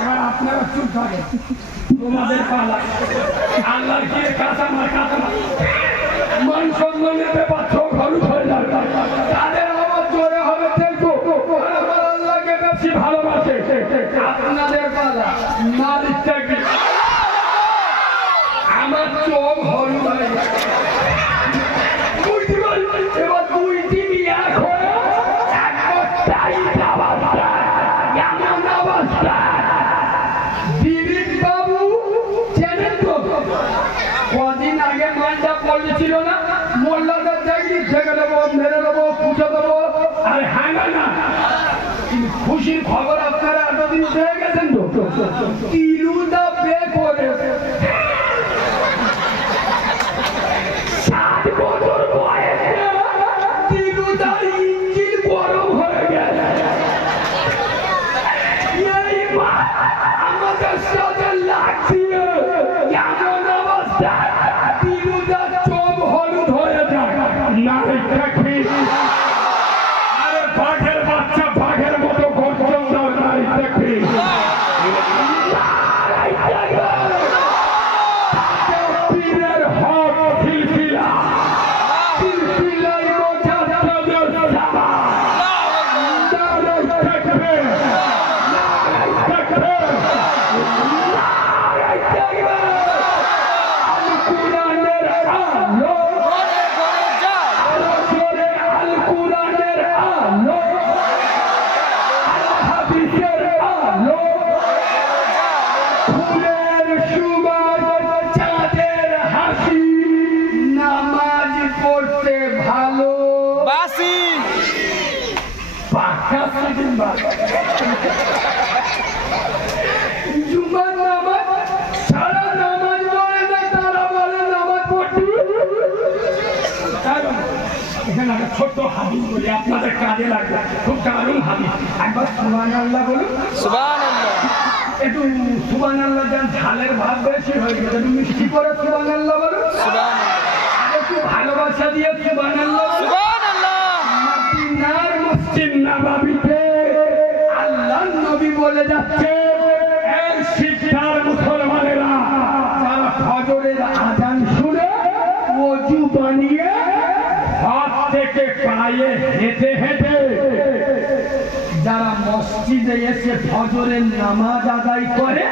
এবার আপনারা চুপ থাকেন, তোমাদের পালা। আল্লাহর কি কাঁচা মান সম্মানের ব্যাপার চোখ হলুদ হয়ে যাবে। তাদের আওয়াজ জোরে হবে দেখবো, আমার আল্লাহকে বেশি ভালোবাসে। আপনাদের পালা, মালিক থাকবে। আমার চোখ হলুদ হয়ে যাবে। এবার দুই দিন এক হয়ে একটাই অবস্থা, এমন অবস্থা। দিলীপ বাবু চেনেন তো? কদিন আগে মালটা পড়েছিল না, মোল্লাদের চাকরি থেকে দেবো, মেরে দেবো, পুজো দেবো। আরে হ্যাঁ না, কিন্তু খুশির খবর আপনারা এতদিন পেয়ে গেছেন তো। তিলুদা বে করে 7 বছর বয়সে তিলুদার ইঞ্জিন গরম হয়ে গেছে। আমাদের সাথে লাগছিল এমন অবস্থা, তিলুদার চোখ হলুদ হয়ে যায়। না ঠিক, আরে বাঘের বাচ্চা বাঘের মতো গর্জন দাও। নাই দেখি পীরের হক ফিলফিলা, ফিলফিলাই মোটা তাদের সাবা। নারাই থাকবে, নারাই থাকবে, নারাই থাকবে। আল কুরআনের আলো, রসুলে আল কুরআনের আলো, আল হাদিসের আলো, ফুলের সুবাস, চাঁদের হাসি, নামাজ পড়তে ভালো বাসি পাকা সেদিন জুমার নামাজ সারা নামাজ পড়ে না, তারা বলে নামাজ পড়তে। এখানে একটা ছোট্ট হাদিস বলি, আপনাদের কাজে লাগবে, খুব দারুণ হাদিস। একবার সুবহানাল্লাহ বলুন। সুবহানাল্লাহ। একটু সুবহানাল্লাহ দেন, ঝালের ভাত বেশি হয়ে গেছে, একটু মিষ্টি করে সুবহানাল্লাহ বলুন। সুবহানাল্লাহ। একটু ভালোবাসা দিয়ে সুবহানাল্লাহ বলুন। সুবহানাল্লাহ। মদিনার মসজিদ নববীতে আল্লাহর নবী বলে যাচ্ছে, এই সিদ্ধার মুসলমানেরা, যারা ফজরের আযান শুনে ওযু বানিয়ে হাত থেকে পায়ে হেঁটে হেঁটে যারা মসজিদে এসে ফজরের নামাজ আদায় করে,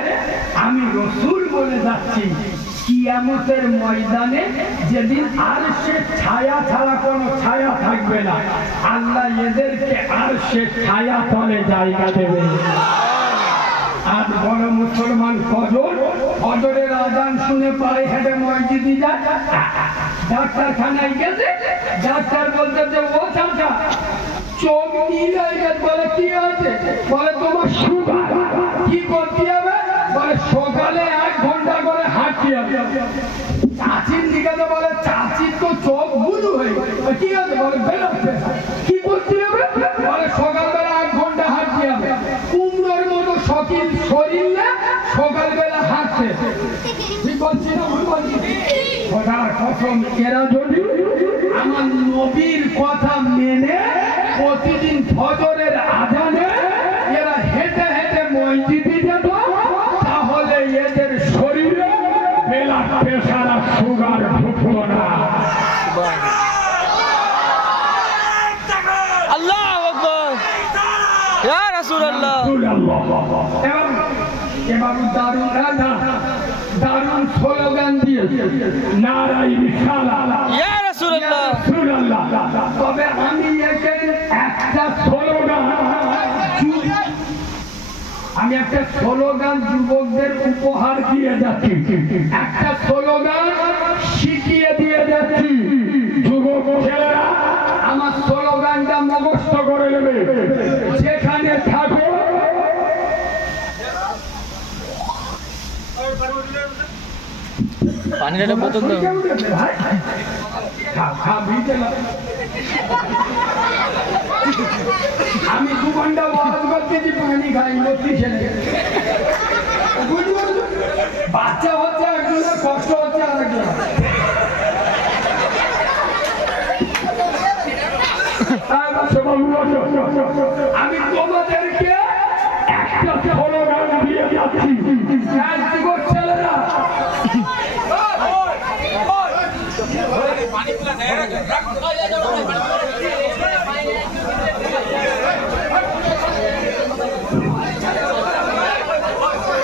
আমি রাসূল বলে যাচ্ছি, কিয়ামতের ময়দানে যেদিন আরশের ছায়া ছাড়া কোনো ছায়া থাকবে না, আল্লাহ এদেরকে আরশের ছায়া তলে জায়গা দেবে। আজ বড় মুসলমান ফজরের আযান শুনে পায়ে হেঁটে মসজিদে যায়, ডাক্তারখানায় গেছে, ডাক্তার বলতে যে ও চাচা চোখ নীল হয়ে গেছে। বলে কি হয়েছে? বলে তোমার সুগার। কি করতে হবে? বলে সকালে 1 ঘন্টা করে হাঁটতে হবে। চাচির দিকে তো বলে চাচির তো চোখ বুলু হয়ে গেছে। কি আছে? বলে বেরোচ্ছে। কি করতে হবে? বলে সকালবেলা 1 ঘন্টা হাঁটতে হবে। কুমড়োর মতো শকিল শরীর না, সকালবেলা হাঁটতে। ঠিক বলছি না ভুল বলছি? খোদার কসম, এরা যদি আমার নবীর কথা মেনে প্রতিদিন ফজরের আযানে এরা হেঁটে হেঁটে মসজিদে যেত, তাহলে এদের শরীরে ব্লাড প্রেশার আর সুগার ঢুকতো না। আল্লাহু আকবার। ইয়া রাসূলুল্লাহ। এবার দারুণ স্লোগান দিয়েছে, নারায়ে রিসালাত, ইয়া রাসূলুল্লাহ। তবে আমি একটা স্লোগান যুবকদের উপহার দিয়ে যাচ্ছি, একটা স্লোগান শিখিয়ে দিয়ে যাচ্ছি। যুবক ছেলেরা আমার স্লোগানটা মুখস্থ করে নেবে, যেখানে থাকো পানির একটা বোতল দাও। আমি 2 ঘন্টা ওয়াজ করতেছি, পানি খাই লক্ষ্মী ছেলে। বাচ্চা হচ্ছে একজনের, কষ্ট হচ্ছে আরেকজন। আমি তোমাদেরকে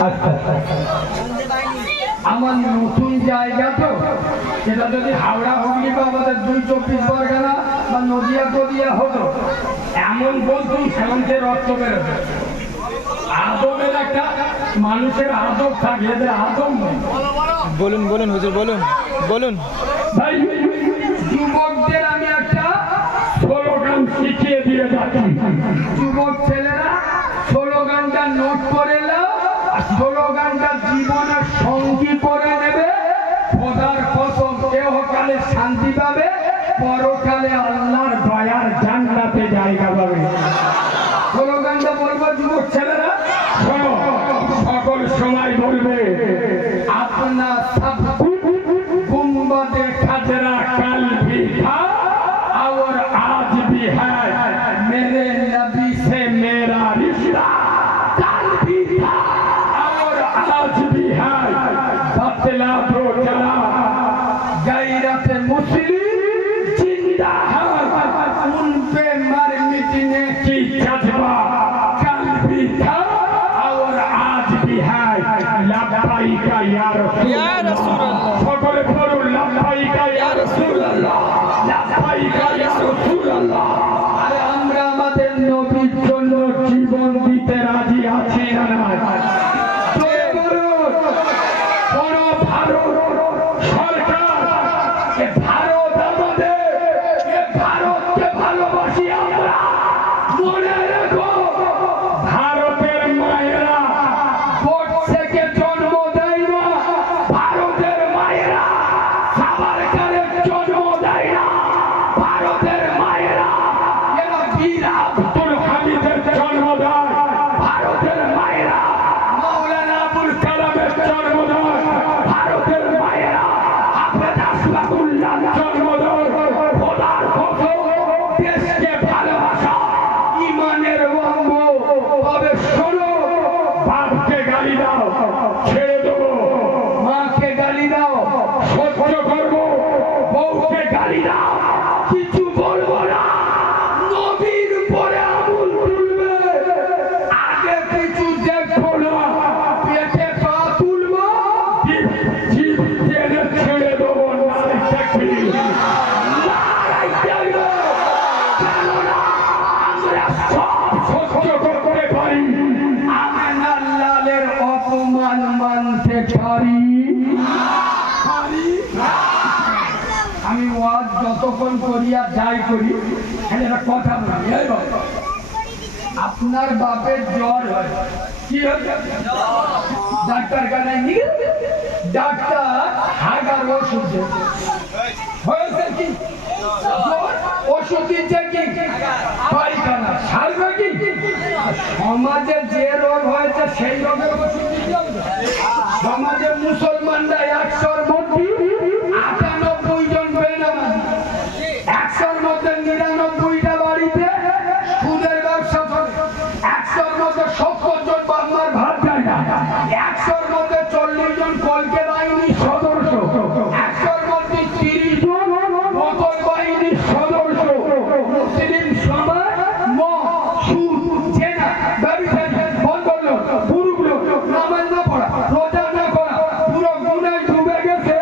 আচ্ছা আমার নতুন জায়গা তো, এটা যদি হাওড়া হুগলি বা আমাদের 2 চব্বিশ পরগনা বা নদিয়া গদিয়া হতো, এমন বলতুম সেমনকে রক্ত বেরোবে। আদমের একটা মানুষের আদব থাকে, এদের আদব নেই। বলুন বলুন হুজুর বলুন বলুন। ভাই যুবকদের আমি একটা স্লোগান শিখিয়ে দিয়ে যাচ্ছি। যুবক ছেলেরা স্লোগানটা নোট করে নাও, আর স্লোগানটা জীবনের সঙ্গী করে নেবে। খোদার কসম দেহকালে শান্তি পাবে, পরকালে আল্লাহর দয়ার জান্নাতে জায়গা পাবে। স্লোগানটা বলবো যুবক ছেলেরা, শোনো, সকল সময় বলবে আপনা সব गुंबद खजरा कल भी था और आज भी है, मेरे नबी से मेरा रिश्ता कल भी था और आज भी है, बतला दो जरा गैरत मुस्लिम जिंदा है, उन पे मर मिटने की जज्बा कल भी था और आज भी है, लब्बाइक या रसूलल्लाह। সকলে পড়ুন লাব্বাইকা ইয়া রাসূলুল্লাহ, লাব্বাইকা ইয়া রাসূলুল্লাহ। আরে আমরা আমাদের নবীর জন্য জীবন দিতে রাজি আছি না নাই? জোরে বলুন। কোন ভারত সরকার, এ ভারত আমাদের, এ ভারতকে ভালোবাসি আমরা। মনে রেখো, ভারতের মায়েরা ভোট থেকে জন্ম দেয় না, ভারতের মায়েরা সাভারকারের জন্ম দেয় না, ভারতের মায়েরা এরা বীর আব্দুল হামিদের জন্ম দেয়, ভারতের মায়েরা মাওলানা আবুল কালামের জন্ম দেয়, ভারতের মায়েরা হাফেজ আসফাকুল্লাহর জন্ম দেয়। খোদার কসম দেশকে ভালোবাসা ইমানের অঙ্গ। তবে শোনো, বাপকে গালি দাও ছেড়ে দেবো, মাকে গালি দাও সহ্য করবো, বউকে গালি দাও কিছু বলবো না, নবীর উপরে আঙুল তুলবে আগে কিছু দেখবো না, পেটে পা তুলবো, জিভ টেনে ছেড়ে দেবো। নারাই তাকবীর, নারাই তাকবীর। কেননা আমরা সব সহ্য করতে পারি, আমেনার লালের অপমান মানতে পারি। আমি ওয়াজ যতক্ষণ করি আর যাই করি, খালি একটা কথা বলি, এই বাবা, আপনার বাপের জ্বর হয়, কি হচ্ছে? ডাক্তার কাছে নিয়ে ডাক্তার হাগার ওষুধ দিয়েছে। হয়েছে কি? জ্বর, ওষুধ দিচ্ছে কি? পায়খানা, সারবে কি? সমাজে যে রোগ হয়েছে সেই রোগের ওষুধ দিতে হবে। সমাজে মুসলমানরা 100-র মধ্যে 98 জন বেনামাজি, 100-র মধ্যে 99টা বাড়িতে সুদের ব্যবসা চলে, 100-র মধ্যে 70 জন বাংলার ভাত খায় না, 100-র মধ্যে 40 জন কলকে বাহিনীর সদস্য, 100-র মধ্যে 30 জন মোটর বাহিনীর সদস্য। মুসলিম সমাজ মদ, সুদ, জেনা, ব্যভিচার, বন্ধন, পুরুগুলো, নামাজ না পড়া, রোজা না করা, পুরো গুনায় ডুবে গেছে।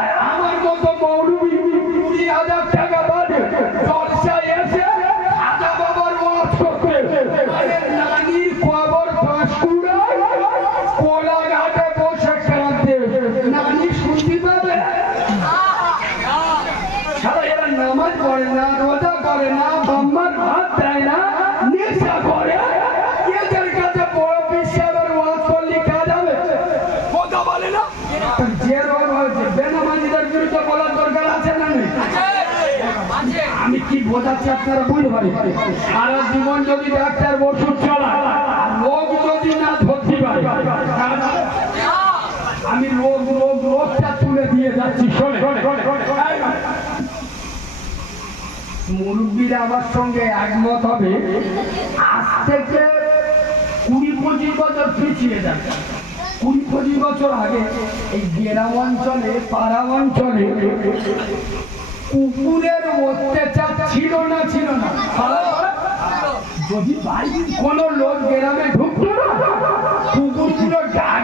আর আমার মতো মৌলবি 20,000 টাকা বাদে জলসায় এসে খাজা বাবার ওয়াজ করতে, আরে নানির কবর পাঁশকুড়ায় কোলাঘাটে বসে কাঁদতে, নানি শুনতে পাবে? সারা এরা নামাজ পড়ে না, রোজা করে না, বাম্মার ভাত দেয় না, নেশা করে, এদের কাছে বড় বিশ্বাসের ওয়াজ করলে কাজ হবে? কথা বলে না। যে রোগ হয়েছে বেনামাজিদের বিরুদ্ধে বলার দরকার আছে না নেই? আমি কি বোঝাচ্ছি আপনারা বুঝতে পারি? সারা জীবন যদি ডাক্তার ওষুধ চালায়, রোগ যদি না ধরতে পারে, আমি রোগটা তুলে দিয়ে যাচ্ছি। শোনে, মুরব্বীরা আমার সঙ্গে একমত হবে, আজ থেকে 20-25 বছর পিছিয়ে যাবে। 20-25 বছর আগে এই গ্রাম অঞ্চলে, পাড়া অঞ্চলে কুকুরের অত্যাচার ছিল না, ছিল না। যদি বাইরের কোনো লোক গ্রামে ঢুকতো না, কুকুরগুলো ডাক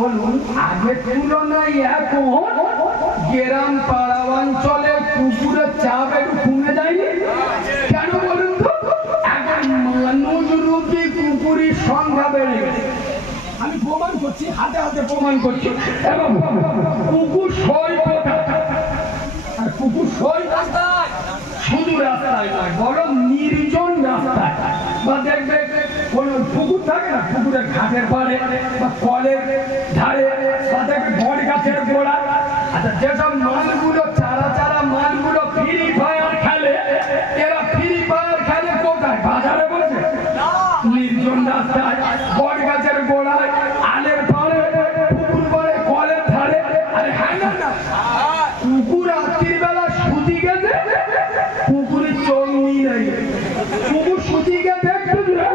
বলুন, আগের তুলনায় এখন গ্রাম পাড়া অঞ্চলে কুকুরের চাপ একটু কমে যায়নি? কেন বলুন তো? এখন মানুষ রূপী কুকুরের সংখ্যা বেড়ে গেছে। আমি প্রমাণ করছি, হাতে হাতে প্রমাণ করছি। এবং কুকুর সই কোথায়? আর কুকুর সই রাস্তায়, শুধু রাস্তায় নয়, বরং নির্জন রাস্তায়। বা দেখবে কোন পুকুর থাকে না, পুকুরের ঘাটের পাড়ে বা কলের ধারে, বা দেখবে বট গাছের গোড়া। আচ্ছা, যেসব মালগুলো চারা চারা মালগুলো ফ্রি ফায়ার খেলে, এরা ফ্রি ফায়ার খেলে কোথায়? বাজারে বসে? নির্জন রাস্তায়, বট গাছের গোড়ায়, আলের পাড়ে, পুকুর পাড়ে, কলের ধারে। আরে হ্যাঁ না, কুকুর রাত্রির বেলা সুতি গেছে, কুকুরের চমনি নেই, কুকুর সুতি গেছে একটু দূরে,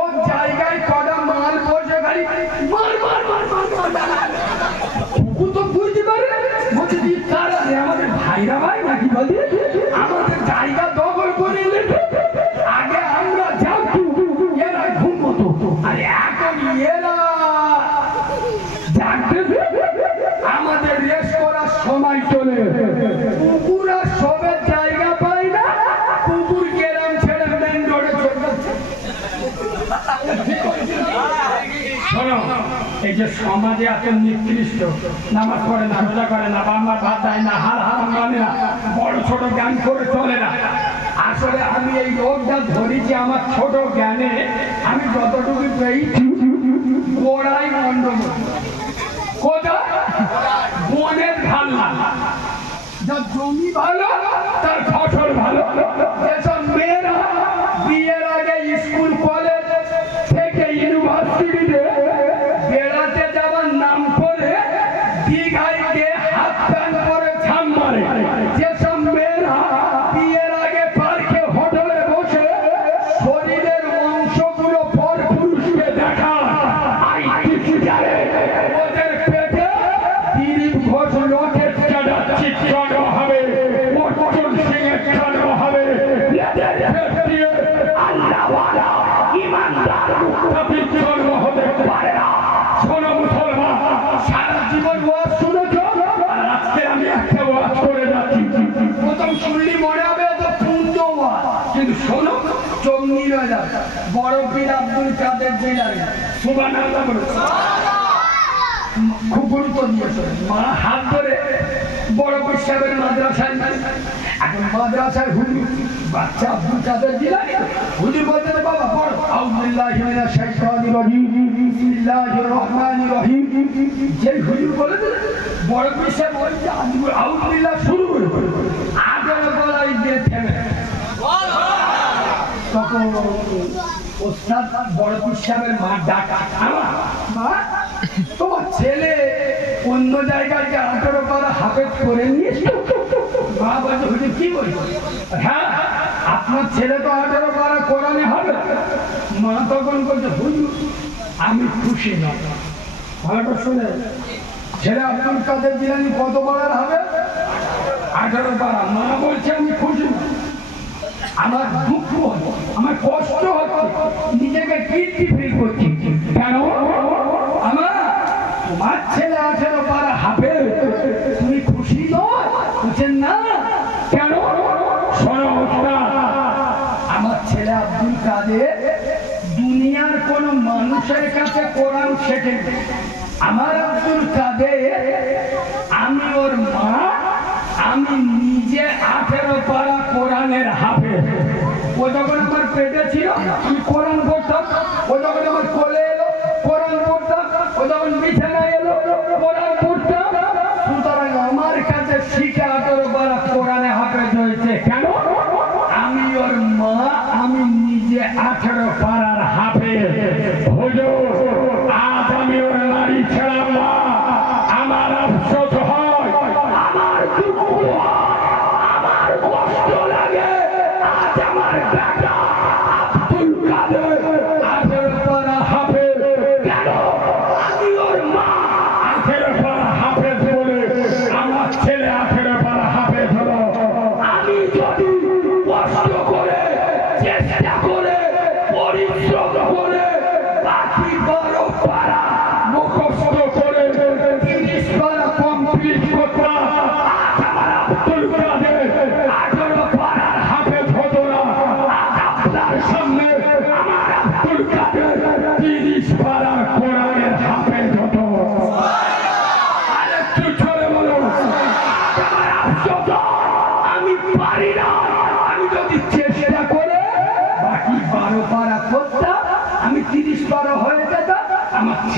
ওর জায়গায় কটা মাল বসে গাড়ি মার মার মার মার মার। কুকুর তো বুঝতে পারে, বলছে তারা আমাদের ভাইরা ভাই নাকি বলি, আমাদের জায়গা দখল করে নিতে। আগে আমরা যাও, এরা ঘুমতো, আর এখন এরা জাগতেছে, আমাদের রেস করার সময় চলে। কুকুর আর সবের জায়গা পায় না, কুকুর গেরাম ছেড়ে মেন রোডে চলে যাচ্ছে। শোনো, এই যে সমাজে এত নিকৃষ্ট, নামাজ পড়ে না, রোজা করে না, বাবার ভাত দেয় না, হার হারাম মানে না, বড় ছোট জ্ঞান করে চলে না। আসলে আমি এই রোগটা ধরেছি আমার ছোট জ্ঞানে, আমি যতটুকু পেয়েছি গোড়াই গন্ডগোল। কোথায়? বনের ধান্না। যার জমি ভালো তার ফসল ভালো। যেসব মেয়েরা বিয়ের আগে স্কুল কলেজ থেকে ইউনিভার্সিটিতে বেড়াতে যাওয়ার নাম করে দীঘায় গিয়ে হাত প্যান্ট পরে ঝাম মারে, যেসব মেয়েরা বিয়ের আগে পার্কে হোটেলে বসে শরীরের অংশগুলো পর পুরুষকে দেখা, ওদের পেটে দিলীপ ঘোষ লোকের চিত্রানো হবে, অর্জুন সিং এর চানো হবে, আল্লাহওয়ালা ইমানদার মুক্তাফির জন্ম হতে পারে না। শোনো মুসলমান, সারা জীবন ওয়াজ শুনেছ, আর আজকে আমি একটা ওয়াজ করে যাচ্ছি। প্রথম শুনলি মনে হবে তো পূর্ণ ওয়াজ, কিন্তু শোনো, চমনি রয়ে যাবে। বড় পীর আব্দুল কাদের জিলানী, সুবহানাল্লাহ বলো। খুব গুরুত্ব দিয়েছে। মা হাত ধরে বড় পীর সাহেবের মাদ্রাসায়, এখন মাদ্রাসায় হুজুর বাচ্চা আব্দুল কাদের জিলানী, হুজুর বলতে বাবা পড়ো, আউযুবিল্লাহি মিনাশ শাইতানির রাজিম, বিসমিল্লাহির রহমানির রহিম। যে হুজুর বলেছে, বড় পীর সাহেব বলছে আউযুবিল্লাহ শুরু হলো, আগের গলায় দিয়ে থেমে। তখন ওস্তাদ বড় পীর সাহেবের মা ডাকা, মা তোমার ছেলে অন্য জায়গায় যে 18 পারা হাফেজ করে নিয়েছিল। মা বলছে হুজুর কি বলছো? হ্যাঁ, আপনার ছেলে তো 18 পারা কোরআনে হবে। মা তখন বলছে হুজুর আমি খুশি না। ভালো শুনে, ছেলে আব্দুল কাদের জিলানী কত পারার হবে? 18 পারা। মা বলছে আমি খুশি না, আমার দুঃখ হচ্ছে, আমার কষ্ট হচ্ছে, নিজেকে গিল্টি ফিল করছি। কেন? আমার তোমার ছেলে 18 পারা হবে, তুমি খুশি নয়? বুঝছেন না কেন? শোনো, আমার ছেলে আব্দুল কাদের দুনিয়ার কোন মানুষের কাছে কোরআন শেখে। আমার আব্দুল কাদের, আমি ওর মা, আমি নিজে 18 পারা কোরআনের হাফেজ। ও যখন আমার পেটে ছিল আমি কোরআন পড়তাম, ও যখন আমার কোলে এলো কোরআন পড়তাম, ও যখন বিছানায় এলো কোরআন পড়তাম। সুতরাং আমার কাছে শিখে 18 পারা কোরআনে হাফেজ হয়েছে। কেন? আমি ওর মা, আমি নিজে 18 পারার হাফেজ। হুজুর আজ আমি ওর নারী ছেড়া মা, আমার আফসোস হয়, আমার দুঃখ হয়, আমার কষ্ট লাগে। আজ আমার বেটা আব্দুল কাদের 18 পারা হাফেজ। কেন? আমি ওর মা 18 পারা হাফেজ বলে আমার ছেলে 18 পারা হাফেজ হলো। আমি যদি কষ্ট করে চেষ্টা করে পরিশ্রম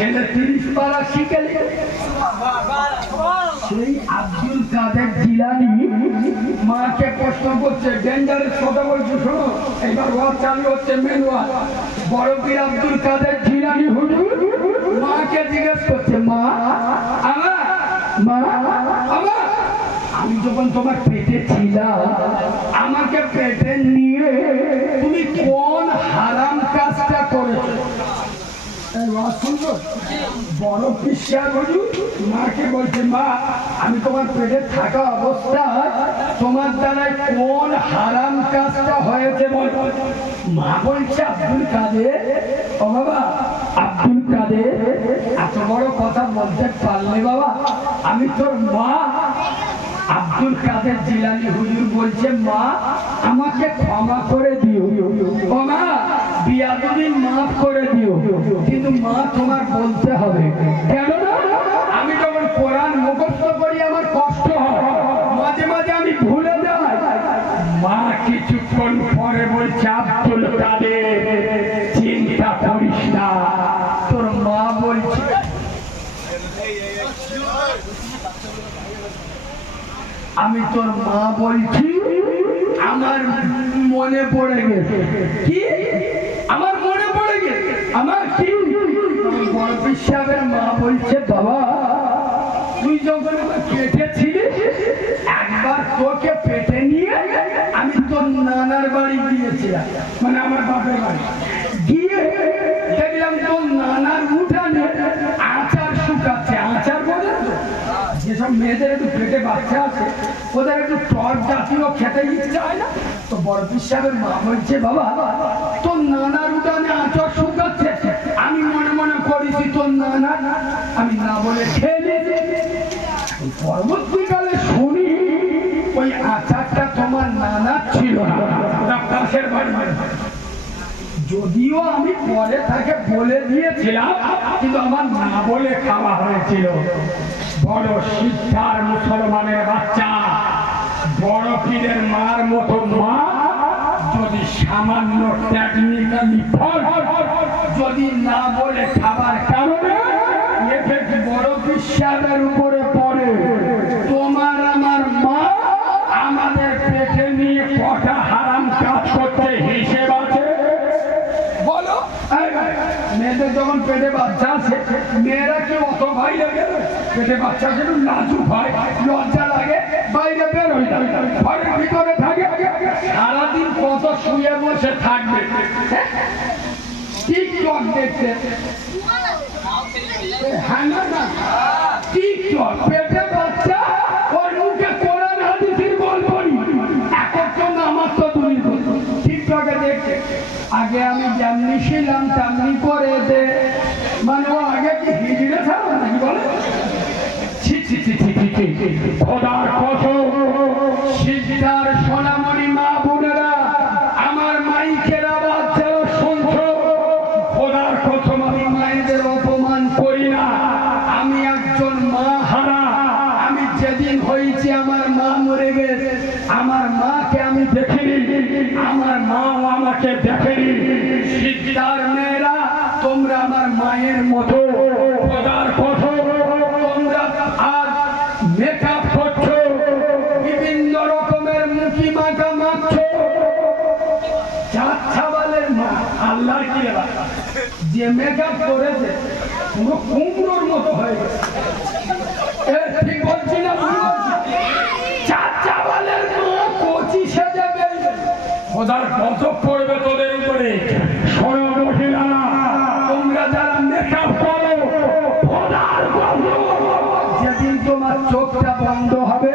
ছেলে 30 পারা শিখে সেই আব্দুল কাদের জিলানী মাকে প্রশ্ন করছে, ডেঞ্জারের কথা বলছো শোনো, এবার ওয়াজ চালু হচ্ছে মেন ওয়াজ। বড় পীর আব্দুল কাদের জিলানী হুজুর মাকে জিজ্ঞেস করছে, মা আমার মা আমার আমি যখন তোমার পেটে ছিলাম আমাকে পেটে নিয়ে তুমি কোন হারাম কাজটা করেছো? বড় পিসা হুজুর মাকে বলছে, মা আমি তোমার পেটে থাকা অবস্থায় তোমার দ্বারাই কোন হারাম কাজটা হয়েছে বল। মা বলছে, আব্দুল কাদের, ও বাবা আব্দুল কাদের এত বড় কথা বলতে পারলে বাবা, আমি তোর মা। আব্দুল কাদের জিলানী হুজুর বলছে, মা আমাকে ক্ষমা করে দিও, ও মা বিয়াদবি মাফ করে দিও, কিন্তু মা তোমার বলতে হবে, কেন না আমি যখন কোরআন মুখস্থ করি আমার কষ্ট হয়, মাঝে মাঝে আমি ভুলে যাই। মা কিছুক্ষণ পরে বলছে, আব্দুল কাদের চিন্তা করিস না, তোর মা বলছে, আমি তোর মা বলছি আমার মনে পড়ে গেছে। কি আমার মনে পড়ে গেছে? আমার কি? বড় সাহেবের মা বলছে, বাবা তুই যখন আমার পেটে ছিলিস একবার তোকে পেটে নিয়ে আমি তোর নানার বাড়ি গিয়েছিলাম, মানে আমার বাপের বাড়ি গিয়ে দেখলাম তোর নানার উঠানে আচার শুকাচ্ছে। আচার বোঝেন তো, যেসব মেয়েদের একটু পেটে বাচ্চা আছে ওদের একটু টক জাতীয় খেতে ইচ্ছা হয় না, তো বড় পীর সাহেবের মা বলছে, বাবা তোর নানার উঠানে আচার শুকাচ্ছে, আমি মনে মনে করেছি তোর নানা, আমি না বলে খেয়ে নিয়েছি। পরবর্তীকালে শুনি ওই আচারটা তোমার নানা ছিল না, পাশের বাড়ি। যদিও আমি পরে তাকে বলে দিয়েছিলাম, কিন্তু আমার না বলে খাওয়া হয়েছিল। বড় শিক্ষার মুসলমানের বাচ্চা, বড় পীরের মার মতো মা যদি সামান্য টেকনিক্যালি যদি না বলে খাবার কারণে এফেক্ট বড় বিশ্বাসের উপরে পড়ে, তোমার আমার মা আমাদের পেটে নিয়ে কটা হারাম কাজ করতে হিসেব আছে বলো? মেয়েদের যখন পেটে বাচ্চা আছে মেয়েরা কি অত ভয় লাগে? পেটে বাচ্চা যেন লাজুক হয়, লজ্জা লাগে, বাইরে বের হয়ে যাবে, ঘরের ভিতরে থাকে, সারাদিন কত শুয়ে বসে থাকবে টিকটক দেখতে। হ্যাঁ না না টিকটক, পেটে বাচ্চা ওর মুখে কোরআন হাদিসের বলবনি, এখন তো নামাজ তো দূরের কথা, টিকটকে দেখতে। আগে আমি যেমনি ছিলাম তেমনি করে দে, মানে ও আগে কি হিজড়ে থাকবে নাকি বলে? খোদার কসম, সিদ্ধার সোনামণি মা বোনেরা, আমার মাইকের আওয়াজ যারা শুনছো, খোদার কসম আমি মায়েদের অপমান করি না। আমি একজন মা হারা, আমি যেদিন হয়েছি আমার মা মরে গেছে, আমার মাকে আমি দেখিনি, আমার মাও আমাকে দেখেনি। সিদ্ধার মেয়েরা তোমরা আমার মায়ের মতো, খোদার কসম তোমরা আজ মেকআপ করছো, বিভিন্ন রকমের মুখি মাখা মাখছো, চাচ্ছাওয়ালের মা আল্লাহর কি যে মেকআপ করেছে পুরো কুমড়োর মতো হয়ে গেছে। ঠিক বলছি না? চাচ্ছাওয়ালের মা কচি সেজে গেছে, খোদার গজব পড়বে তোদের উপরে। শোনো মহিলারা, তোমরা যারা মেকআপ করো, খোদার গজব যেদিন তোমার চোখটা বন্ধ হবে,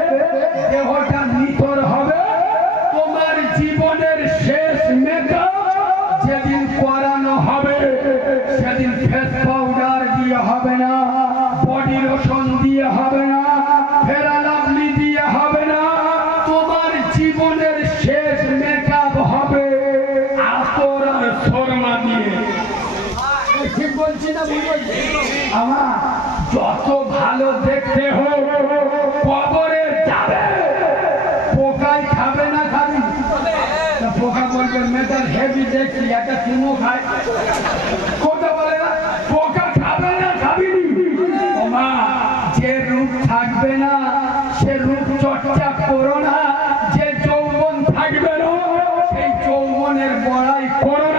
দেহটা নিতর হবে, তোমার জীবনের শেষ মেকআপ যেদিন করানো হবে, সেদিন ফেস পাউডার দিয়ে হবে না, বডি লোশন দিয়ে হবে না, ফেরা লাভলি দিয়ে হবে না, তোমার জীবনের শেষ মেকআপ হবে আতর আর শর্মা দিয়ে। ঠিক বলছি না? আমার যত ভালো দেখতে হোক, কবরে যাবে, পোকায় খাবে না খাবি? পোকা বলবে মেয়েটার হেভি দেখছি, একটা চুমো খায়, কোথা বলে না পোকা খাবে না মনের বড়াই করো